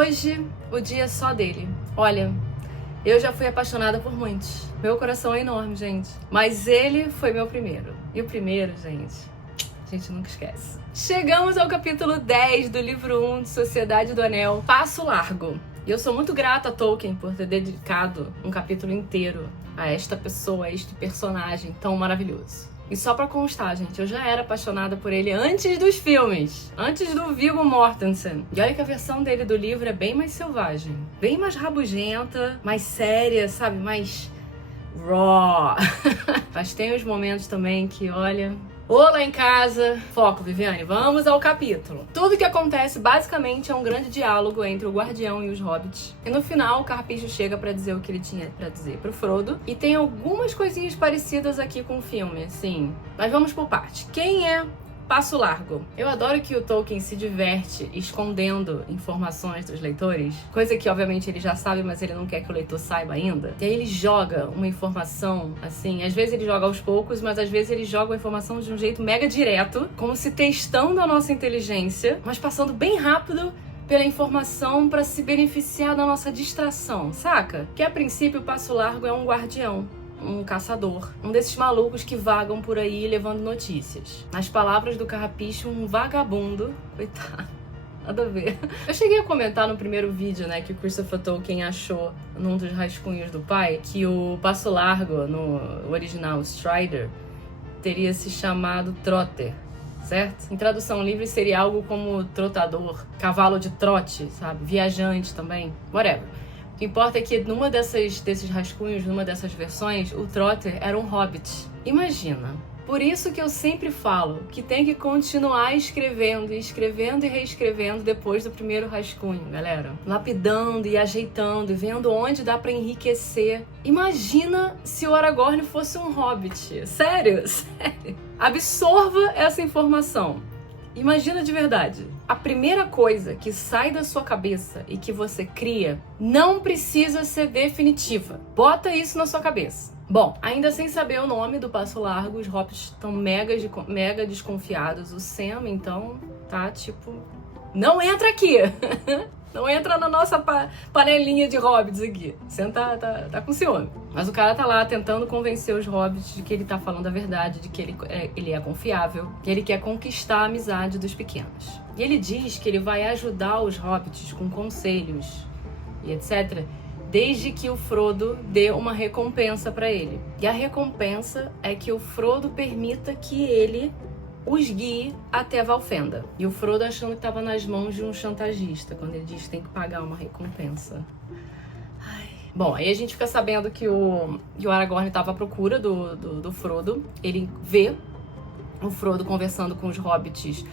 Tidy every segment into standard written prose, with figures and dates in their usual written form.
Hoje, o dia é só dele. Olha, eu já fui apaixonada por muitos. Meu coração é enorme, gente. Mas ele foi meu primeiro. E o primeiro, gente, a gente nunca esquece. Chegamos ao capítulo 10 do livro 1 de Sociedade do Anel, Passo Largo. E eu sou muito grata a Tolkien por ter dedicado um capítulo inteiro a esta pessoa, a este personagem tão maravilhoso. E só pra constar, gente, eu já era apaixonada por ele antes dos filmes, antes do Viggo Mortensen. E olha que a versão dele do livro é bem mais selvagem, bem mais rabugenta, mais séria, sabe, mais raw. Mas tem os momentos também que, olha... Olá em casa! Foco, Viviane, vamos ao capítulo. Tudo que acontece basicamente é um grande diálogo entre o Guardião e os Hobbits. E no final o Carrapicho chega pra dizer o que ele tinha pra dizer pro Frodo. E tem algumas coisinhas parecidas aqui com o filme, sim. Mas vamos por parte. Quem é Passo Largo? Eu adoro que o Tolkien se diverte escondendo informações dos leitores, coisa que obviamente ele já sabe, mas ele não quer que o leitor saiba ainda. E aí ele joga uma informação, assim, às vezes ele joga aos poucos, mas às vezes ele joga a informação de um jeito mega direto, como se testando a nossa inteligência, mas passando bem rápido pela informação para se beneficiar da nossa distração, saca? Que a princípio o Passo Largo é um guardião, um caçador, um desses malucos que vagam por aí levando notícias. Nas palavras do Carrapicho, um vagabundo. Coitado, nada a ver. Eu cheguei a comentar no primeiro vídeo, né, que o Christopher Tolkien achou num dos rascunhos do pai, que o Passo Largo, no original Strider, teria se chamado Trotter, certo? Em tradução livre seria algo como trotador, cavalo de trote, sabe? Viajante também, whatever. O que importa é que numa desses rascunhos, numa dessas versões, o Trotter era um hobbit. Imagina. Por isso que eu sempre falo que tem que continuar escrevendo e reescrevendo depois do primeiro rascunho, galera. Lapidando e ajeitando e vendo onde dá pra enriquecer. Imagina se o Aragorn fosse um hobbit. Sério, sério. Absorva essa informação. Imagina de verdade. A primeira coisa que sai da sua cabeça e que você cria não precisa ser definitiva. Bota isso na sua cabeça. Bom, ainda sem saber o nome do Passo Largo, os hobbits estão mega desconfiados. O Sam, então, tá tipo... Não entra aqui! Não entra na nossa panelinha de hobbits aqui. Sam tá com ciúme. Mas o cara tá lá tentando convencer os hobbits de que ele tá falando a verdade, de que ele é confiável, que ele quer conquistar a amizade dos pequenos. E ele diz que ele vai ajudar os hobbits com conselhos e etc., desde que o Frodo dê uma recompensa pra ele. E a recompensa é que o Frodo permita que ele os guie até Valfenda. E o Frodo achando que estava nas mãos de um chantagista, quando ele diz que tem que pagar uma recompensa. Ai. Bom, aí a gente fica sabendo que o Aragorn estava à procura do Frodo. Ele vê o Frodo conversando com os hobbits,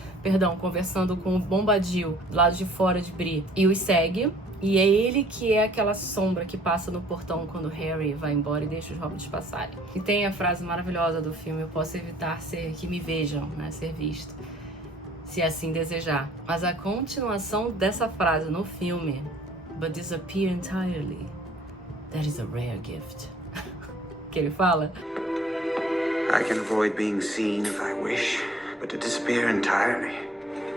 conversando com o Bombadil do lado de fora de Bree, e os segue. E é ele que é aquela sombra que passa no portão quando Harry vai embora e deixa os hobbits passarem. E tem a frase maravilhosa do filme: eu posso evitar que me vejam, né, ser visto, se assim desejar. Mas a continuação dessa frase no filme, but disappear entirely, that is a rare gift. Que ele fala: I can avoid being seen if I wish, but to disappear entirely,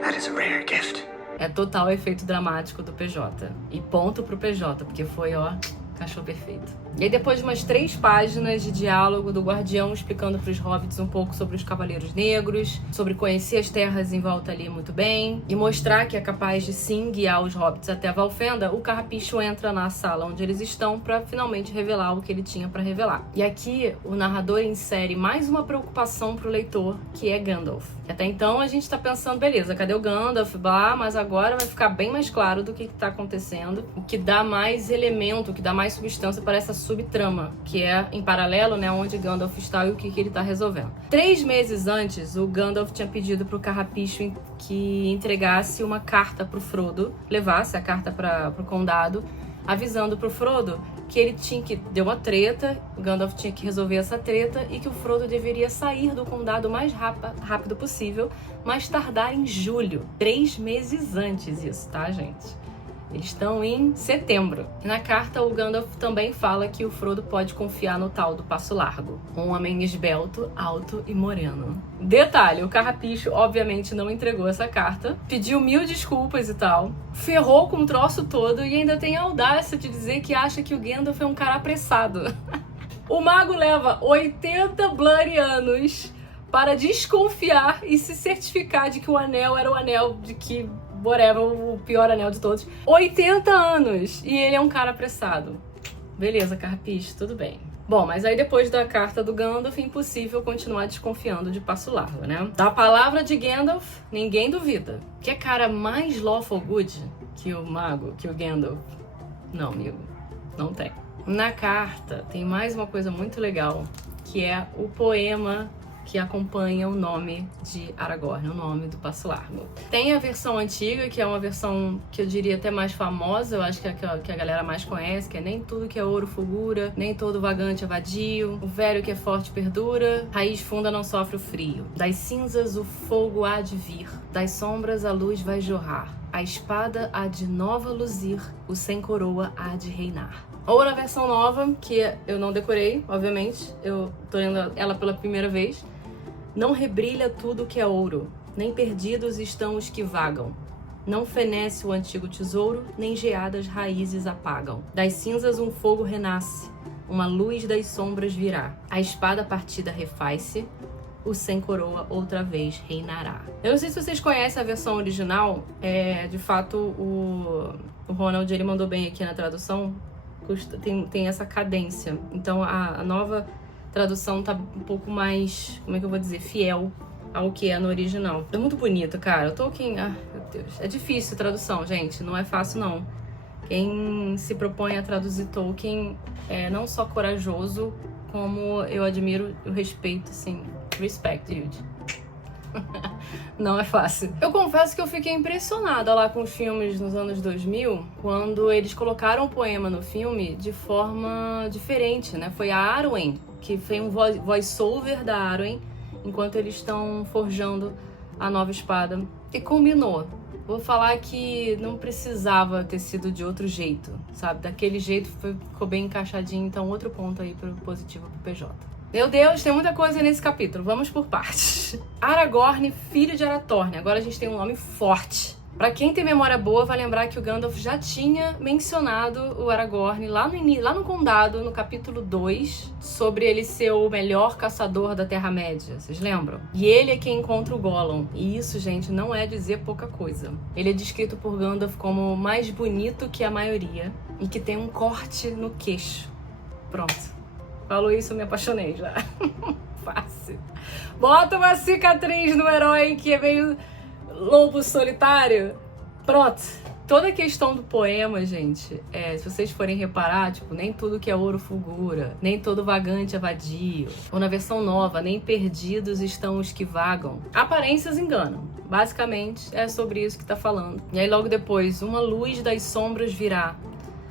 that is a rare gift. É total efeito dramático do PJ. E ponto pro PJ, porque foi, ó, cachorro perfeito. E aí depois de umas 3 páginas de diálogo do Guardião explicando pros hobbits um pouco sobre os Cavaleiros Negros, sobre conhecer as terras em volta ali muito bem, e mostrar que é capaz de sim guiar os hobbits até Valfenda, o Carrapicho entra na sala onde eles estão pra finalmente revelar o que ele tinha pra revelar. E aqui o narrador insere mais uma preocupação pro leitor, que é Gandalf. Até então a gente tá pensando, beleza, cadê o Gandalf? Mas agora vai ficar bem mais claro do que tá acontecendo, o que dá mais elemento, o que dá mais substância para essa subtrama, que é em paralelo, né, onde Gandalf está e o que ele tá resolvendo. 3 meses antes, o Gandalf tinha pedido pro Carrapicho que entregasse uma carta pro Frodo, levasse a carta pro condado, avisando pro Frodo que ele tinha que... Deu uma treta, o Gandalf tinha que resolver essa treta e que o Frodo deveria sair do condado o mais rápido possível, mas tardar em julho. 3 meses antes isso, tá, gente? Eles estão em setembro. E na carta, o Gandalf também fala que o Frodo pode confiar no tal do Passo Largo. Um homem esbelto, alto e moreno. Detalhe, o Carrapicho obviamente não entregou essa carta, pediu 1000 desculpas e tal, ferrou com o troço todo e ainda tem a audácia de dizer que acha que o Gandalf é um cara apressado. O mago leva 80 bloody anos para desconfiar e se certificar de que o anel era o anel de que, whatever, o pior anel de todos. 80 anos! E ele é um cara apressado. Beleza, Carrapicho, tudo bem. Bom, mas aí depois da carta do Gandalf, é impossível continuar desconfiando de Passo Largo, né? Da palavra de Gandalf, ninguém duvida. Que é cara mais lawful good que o mago, que o Gandalf? Não, amigo, não tem. Na carta tem mais uma coisa muito legal, que é o poema que acompanha o nome de Aragorn, o nome do Passo Largo. Tem a versão antiga, que é uma versão que eu diria até mais famosa, eu acho que é que a galera mais conhece, que é nem tudo que é ouro fulgura, nem todo vagante é vadio, o velho que é forte perdura, raiz funda não sofre o frio. Das cinzas o fogo há de vir, das sombras a luz vai jorrar, a espada há de nova luzir, o sem coroa há de reinar. Ou na versão nova, que eu não decorei, obviamente, eu tô lendo ela pela primeira vez. Não rebrilha tudo que é ouro, nem perdidos estão os que vagam. Não fenece o antigo tesouro, nem geadas raízes apagam. Das cinzas um fogo renasce, uma luz das sombras virá. A espada partida refaz-se, o sem coroa outra vez reinará. Eu não sei se vocês conhecem a versão original, de fato o Ronald ele mandou bem aqui na tradução, tem essa cadência. Então a nova tradução tá um pouco mais, como é que eu vou dizer, fiel ao que é no original. É muito bonito, cara. O Tolkien, meu Deus, é difícil a tradução, gente, não é fácil não. Quem se propõe a traduzir Tolkien é não só corajoso, como eu admiro e respeito, assim, respect, dude. Não é fácil. Eu confesso que eu fiquei impressionada lá com os filmes nos anos 2000, quando eles colocaram o poema no filme de forma diferente, né? Foi a Arwen que fez um voice-over da Arwen enquanto eles estão forjando a nova espada. E combinou. Vou falar que não precisava ter sido de outro jeito, sabe? Daquele jeito ficou bem encaixadinho, então outro ponto aí pro positivo pro PJ. Meu Deus, tem muita coisa nesse capítulo. Vamos por partes. Aragorn, filho de Arathorn. Agora a gente tem um nome forte. Pra quem tem memória boa, vai lembrar que o Gandalf já tinha mencionado o Aragorn lá no Condado, no capítulo 2, sobre ele ser o melhor caçador da Terra-média. Vocês lembram? E ele é quem encontra o Gollum. E isso, gente, não é dizer pouca coisa. Ele é descrito por Gandalf como mais bonito que a maioria e que tem um corte no queixo. Pronto. Falou isso, eu me apaixonei já. Fácil. Bota uma cicatriz no herói que é meio lobo solitário. Pronto. Toda a questão do poema, gente, se vocês forem reparar, tipo, nem tudo que é ouro fulgura, nem todo vagante é vadio. Ou na versão nova, nem perdidos estão os que vagam. Aparências enganam. Basicamente, é sobre isso que tá falando. E aí logo depois, uma luz das sombras virá.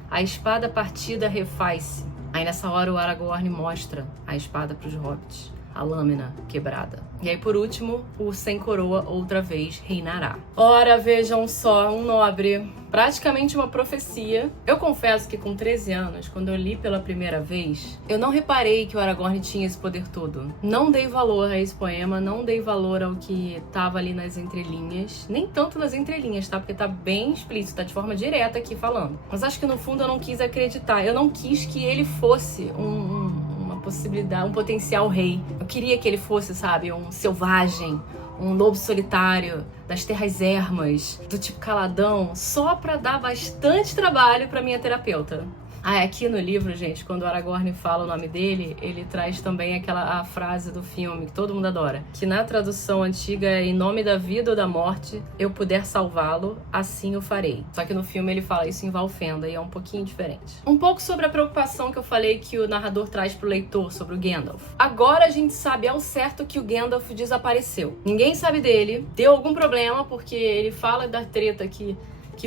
A espada partida refaz-se. Aí nessa hora o Aragorn mostra a espada para os hobbits, a lâmina quebrada. E aí por último, o sem coroa outra vez reinará. Ora, vejam só, um nobre, praticamente uma profecia. Eu confesso que com 13 anos, quando eu li pela primeira vez, eu não reparei que o Aragorn tinha esse poder todo. Não dei valor a esse poema, não dei valor ao que tava ali nas entrelinhas. Nem tanto nas entrelinhas, tá? Porque tá bem explícito, tá de forma direta aqui falando. Mas acho que no fundo eu não quis acreditar. Eu não quis que ele fosse uma possibilidade, um potencial rei. Eu queria que ele fosse, sabe, um selvagem, um lobo solitário das terras ermas, do tipo caladão, só pra dar bastante trabalho pra minha terapeuta. Aqui no livro, gente, quando o Aragorn fala o nome dele, ele traz também a frase do filme que todo mundo adora, que na tradução antiga é: em nome da vida ou da morte, eu puder salvá-lo, assim o farei. Só que no filme ele fala isso em Valfenda e é um pouquinho diferente. Um pouco sobre a preocupação que eu falei que o narrador traz pro leitor sobre o Gandalf. Agora a gente sabe ao certo que o Gandalf desapareceu. Ninguém sabe dele, deu algum problema, porque ele fala da treta que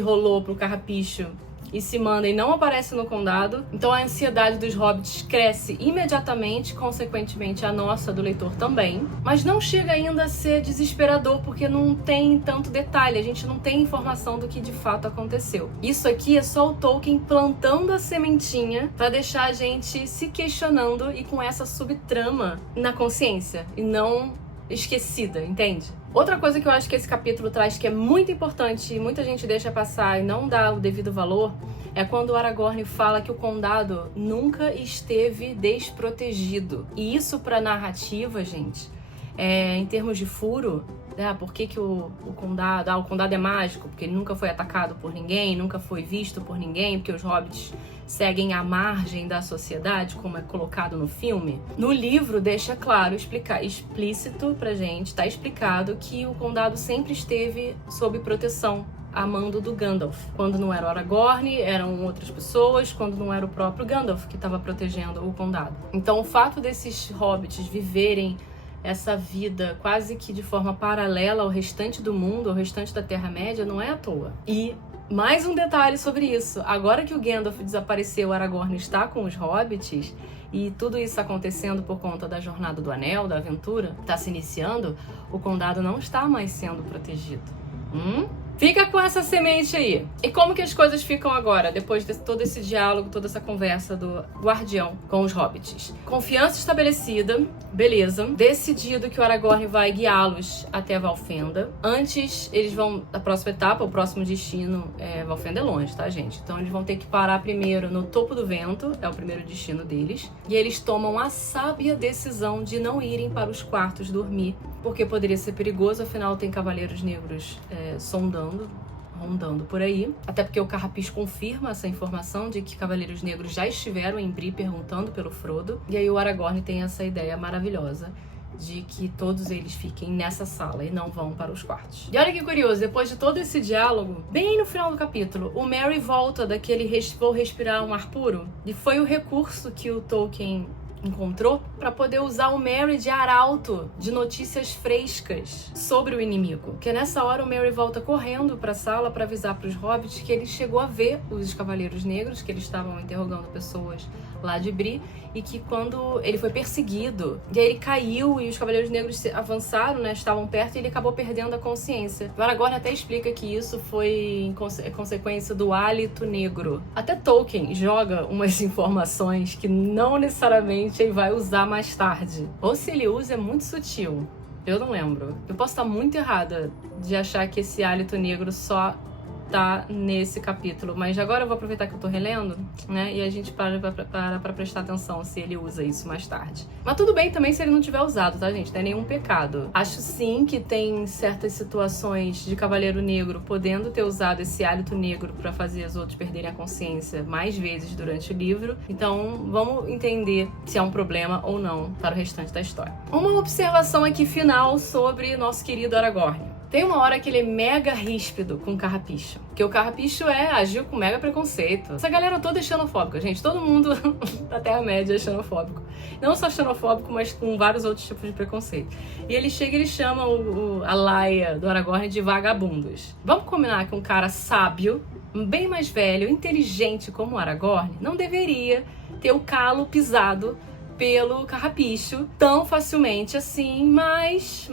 rolou pro Carrapicho e se manda e não aparece no condado. Então a ansiedade dos hobbits cresce imediatamente, consequentemente a nossa, do leitor, também. Mas não chega ainda a ser desesperador, porque não tem tanto detalhe, a gente não tem informação do que de fato aconteceu. Isso aqui é só o Tolkien plantando a sementinha para deixar a gente se questionando e com essa subtrama na consciência e não esquecida, entende? Outra coisa que eu acho que esse capítulo traz que é muito importante e muita gente deixa passar e não dá o devido valor é quando o Aragorn fala que o condado nunca esteve desprotegido. E isso pra narrativa, gente, em termos de furo, por que o condado... o condado é mágico, porque ele nunca foi atacado por ninguém, nunca foi visto por ninguém, porque os hobbits seguem à margem da sociedade, como é colocado no filme. No livro deixa claro, explícito pra gente, tá explicado que o condado sempre esteve sob proteção, a mando do Gandalf. Quando não era o Aragorn, eram outras pessoas, quando não era o próprio Gandalf que estava protegendo o condado. Então o fato desses hobbits viverem essa vida quase que de forma paralela ao restante do mundo, ao restante da Terra-média, não é à toa. E mais um detalhe sobre isso. Agora que o Gandalf desapareceu, o Aragorn está com os hobbits, e tudo isso acontecendo por conta da Jornada do Anel, da aventura, está se iniciando, o condado não está mais sendo protegido. Fica com essa semente aí. E como que as coisas ficam agora, depois de todo esse diálogo, toda essa conversa do Guardião com os hobbits? Confiança estabelecida, beleza. Decidido que o Aragorn vai guiá-los até Valfenda. Antes, eles vão, a próxima etapa, o próximo destino, Valfenda é longe, tá, gente? Então eles vão ter que parar primeiro no Topo do Vento, é o primeiro destino deles. E eles tomam a sábia decisão de não irem para os quartos dormir, porque poderia ser perigoso, afinal tem cavaleiros negros rondando por aí. Até porque o Carrapicho confirma essa informação de que cavaleiros negros já estiveram em Bree perguntando pelo Frodo. E aí o Aragorn tem essa ideia maravilhosa de que todos eles fiquem nessa sala e não vão para os quartos. E olha que curioso, depois de todo esse diálogo, bem no final do capítulo, o Merry volta daquele vou respirar um ar puro, e foi o recurso que o Tolkien encontrou para poder usar o Merry de arauto de notícias frescas sobre o inimigo. Que nessa hora o Merry volta correndo para a sala para avisar para os hobbits que ele chegou a ver os Cavaleiros Negros, que eles estavam interrogando pessoas lá de Bree, e que quando ele foi perseguido, e aí ele caiu e os Cavaleiros Negros avançaram, né, estavam perto, e ele acabou perdendo a consciência. O Aragorn até explica que isso foi consequência do hálito negro. Até Tolkien joga umas informações que não necessariamente ele vai usar mais tarde. Ou se ele usa, é muito sutil. Eu não lembro. Eu posso estar muito errada de achar que esse hálito negro só tá nesse capítulo, mas agora eu vou aproveitar que eu tô relendo, né, e a gente para prestar atenção se ele usa isso mais tarde. Mas tudo bem também se ele não tiver usado, tá, gente? Não é nenhum pecado. Acho sim que tem certas situações de Cavaleiro Negro podendo ter usado esse hálito negro pra fazer os outros perderem a consciência mais vezes durante o livro, então vamos entender se é um problema ou não para o restante da história. Uma observação aqui final sobre nosso querido Aragorn. Tem uma hora que ele é mega ríspido com o Carrapicho. Porque o Carrapicho agiu com mega preconceito. Essa galera toda é xenofóbica, gente. Todo mundo da Terra-média é xenofóbico. Não só xenofóbico, mas com vários outros tipos de preconceito. E ele chega e ele chama a laia do Aragorn de vagabundos. Vamos combinar que um cara sábio, bem mais velho, inteligente como o Aragorn, não deveria ter o calo pisado pelo Carrapicho tão facilmente assim, mas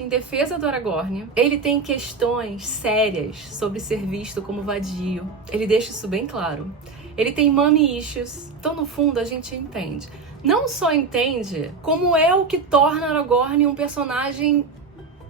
em defesa do Aragorn, ele tem questões sérias sobre ser visto como vadio. Ele deixa isso bem claro. Ele tem mommy issues. Então, no fundo, a gente entende. Não só entende, como é o que torna Aragorn um personagem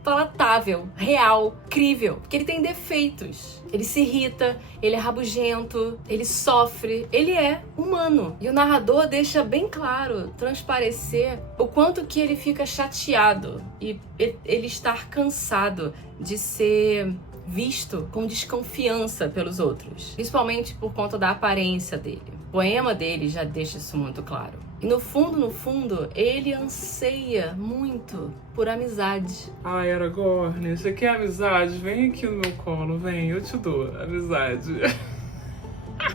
palatável, real, crível, porque ele tem defeitos. Ele se irrita, ele é rabugento, ele sofre, ele é humano. E o narrador deixa bem claro, transparecer o quanto que ele fica chateado e ele estar cansado de ser visto com desconfiança pelos outros, principalmente por conta da aparência dele. O poema dele já deixa isso muito claro. E no fundo, ele anseia muito por amizade. Ai, Aragorn, você quer amizade? Vem aqui no meu colo, vem, eu te dou amizade.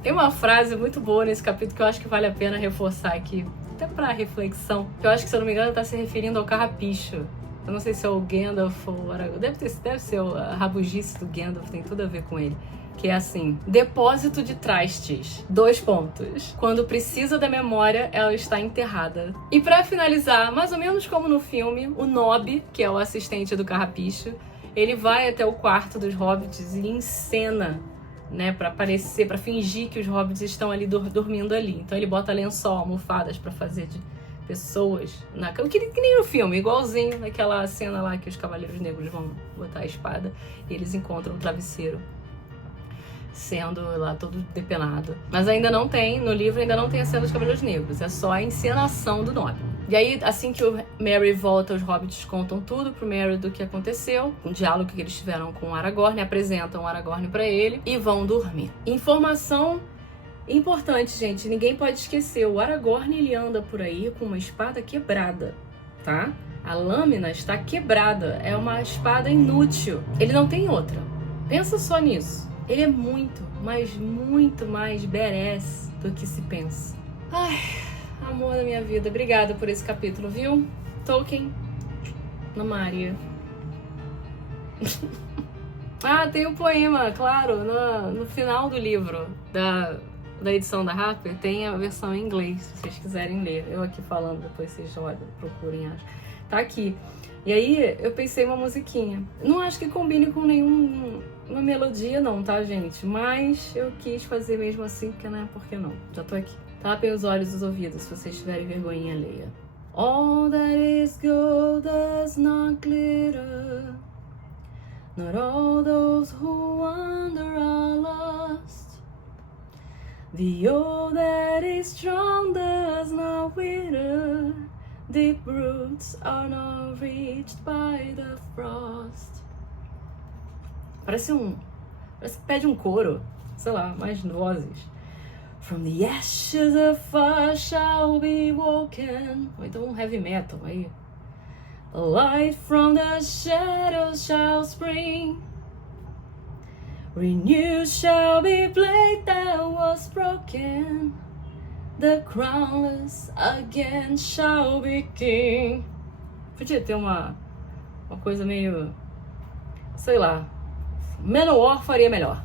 Tem uma frase muito boa nesse capítulo que eu acho que vale a pena reforçar aqui, até pra reflexão. Que eu acho que, se eu não me engano, tá se referindo ao Carrapicho. Eu não sei se é o Gandalf ou o Aragorn. Deve ser a rabugice do Gandalf, tem tudo a ver com ele. Que é assim, depósito de trastes, 2 pontos. Quando precisa da memória, ela está enterrada. E pra finalizar, mais ou menos como no filme, o Nob, que é o assistente do Carrapicho, ele vai até o quarto dos hobbits e encena, né, pra parecer, pra fingir que os hobbits estão ali dormindo ali. Então ele bota lençol, almofadas pra fazer de pessoas na cama, que nem no filme, igualzinho naquela cena lá que os Cavaleiros Negros vão botar a espada e eles encontram o travesseiro sendo lá todo depenado. Mas ainda não tem, no livro ainda não tem a cena dos Cavaleiros Negros, é só a encenação do Nob. E aí, assim que o Merry volta, os hobbits contam tudo pro Merry do que aconteceu, um diálogo que eles tiveram com o Aragorn, apresentam o Aragorn pra ele e vão dormir. Informação importante, gente, ninguém pode esquecer, o Aragorn ele anda por aí com uma espada quebrada, tá? A lâmina está quebrada, é uma espada inútil, ele não tem outra. Pensa só nisso. Ele é muito, mas muito mais badass do que se pensa. Ai, amor da minha vida, obrigada por esse capítulo, viu? Tolkien, na Maria. Ah, tem um poema, claro, no final do livro da edição da Harper, tem a versão em inglês, se vocês quiserem ler. Eu aqui falando, depois vocês olham, procurem, acho. Tá aqui. E aí, eu pensei uma musiquinha. Não acho que combine com nenhuma melodia não, tá, gente? Mas eu quis fazer mesmo assim, porque não é porque não. Já tô aqui. Tapem os olhos e os ouvidos, se vocês tiverem vergonha alheia. All that is gold does not glitter. Not all those who wander are lost. The old that is strong does not wither. Deep roots are not reached by the frost. Parece que pede um coro, sei lá, mais vozes. From the ashes of fire shall be woken. Ou então um heavy metal aí. A light from the shadows shall spring. Renewed shall be blade that was broken. The crownless again shall be king. Podia ter uma coisa meio, sei lá, Manowar faria melhor.